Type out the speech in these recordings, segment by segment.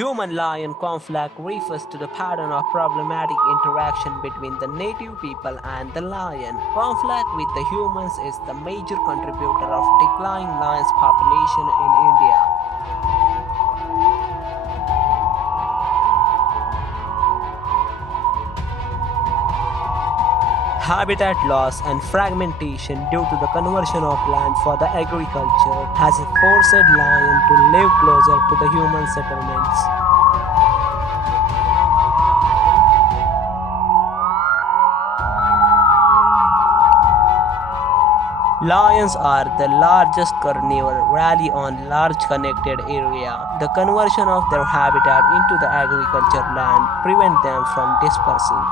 Human-lion conflict refers to the pattern of problematic interaction between the native people and the lion. Conflict with the humans is the major contributor of declining lions population in India. Habitat loss and fragmentation due to the conversion of land for the agriculture has forced lions to live closer to the human settlements. Lions are the largest carnivore, rely on large connected area. The conversion of their habitat into the agriculture land prevent them from dispersing.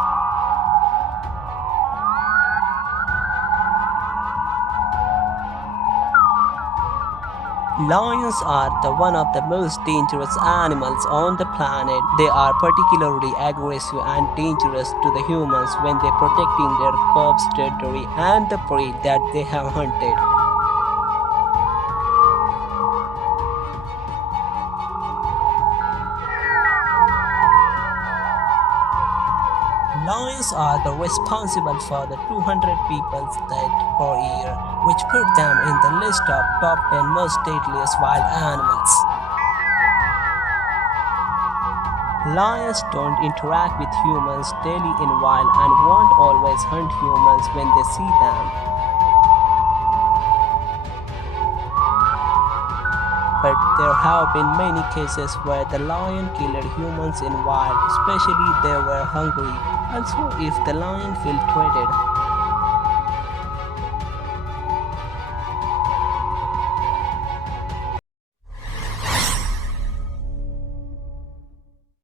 Lions are one of the most dangerous animals on the planet. They are particularly aggressive and dangerous to the humans when they are protecting their cubs' territory and the prey that they have hunted. Lions are responsible for the 200 people's death per year, which put them in the list of top 10 most deadliest wild animals. Lions don't interact with humans daily in wild and won't always hunt humans when they see them. But there have been many cases where the lion killed humans in wild, especially they were hungry. Also, if the lion feels threatened,